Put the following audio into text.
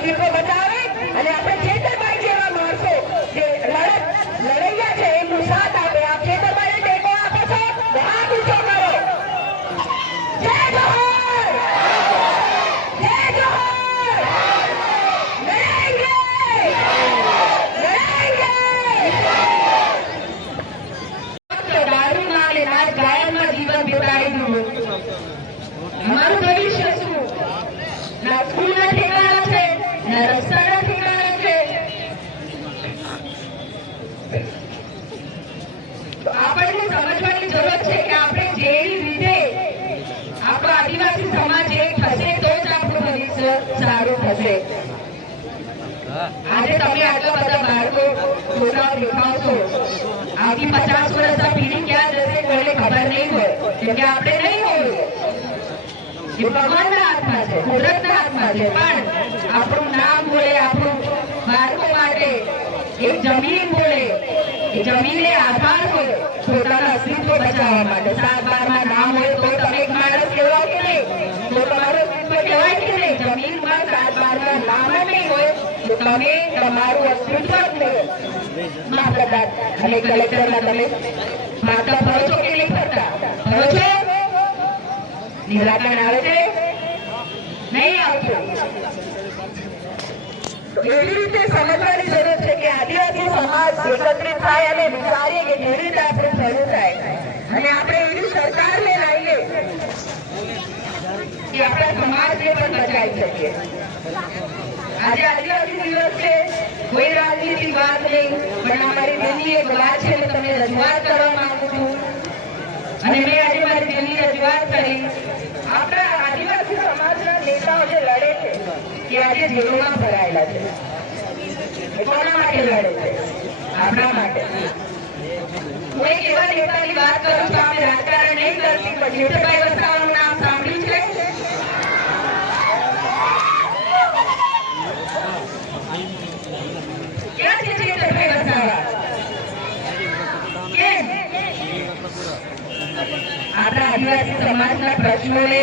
અસ્તિત્વ બચાવે અને આપણે ચેતરભાઈ જેવા માણસો જે લડત લડૈયા છે, એમનો સાથ આપે. આપ ચેતરભાઈ ટેકો આપો છો? હાથ ઊંચો કરો જય જોહર! જય જોહર! લડેંગે લડેંગે દારૂમાં અને નાચ ગાયનમાં જીવન બિતાવી દીધું. મારું ભવિષ્ય શું? આપણે ખબર નહીં હોય કે આપણે નહીં હોય છે, પણ આપણું નામ બોલે, આપણું બાળકો માટે એક જમીન બોલે જમીનને આધાર હોય, પોતાના અસ્તિત્વ બચાવવા માટે. સાત બારમાં નામ હોય તો તમે એક માણસ કહેવાય કે નહીં? તો તમારું અસ્તિત્વ કહેવાય કે નહીં? જમીનમાં સાત બારમાં નામ નહીં હોય, તો તમે તમારું અસ્તિત્વ જ નહીં કે એવી રીતે સમજવાની જરૂર છે કે આદિવાસી સમાજ એકત્રિત થાય અને વિચારીએ કે કેવી રીતે આપણે શરૂ થાય. અને આપણે એવી સરકારને લાવીએ કે આપણા સમાજને પણ બચાવી શકીએ. આજે આદિવાસી દિવસ છે, કોઈ રાજનીતિ વાત નહીં, પણ અમારી દિલ્હી એક વાત છે તમે રજૂઆત કરવા માંગુ છું. અને મેં આજે મારી દિલ્હી રજૂઆત કરી. આપણા આદિવાસી સમાજના નેતાઓ જે લડે છે, એ આજે જેલોમાં ભરાયેલા છે. કોના માટે લડે છે? આપણા માટે. છું આપણા આદિવાસી સમાજના પ્રશ્નોને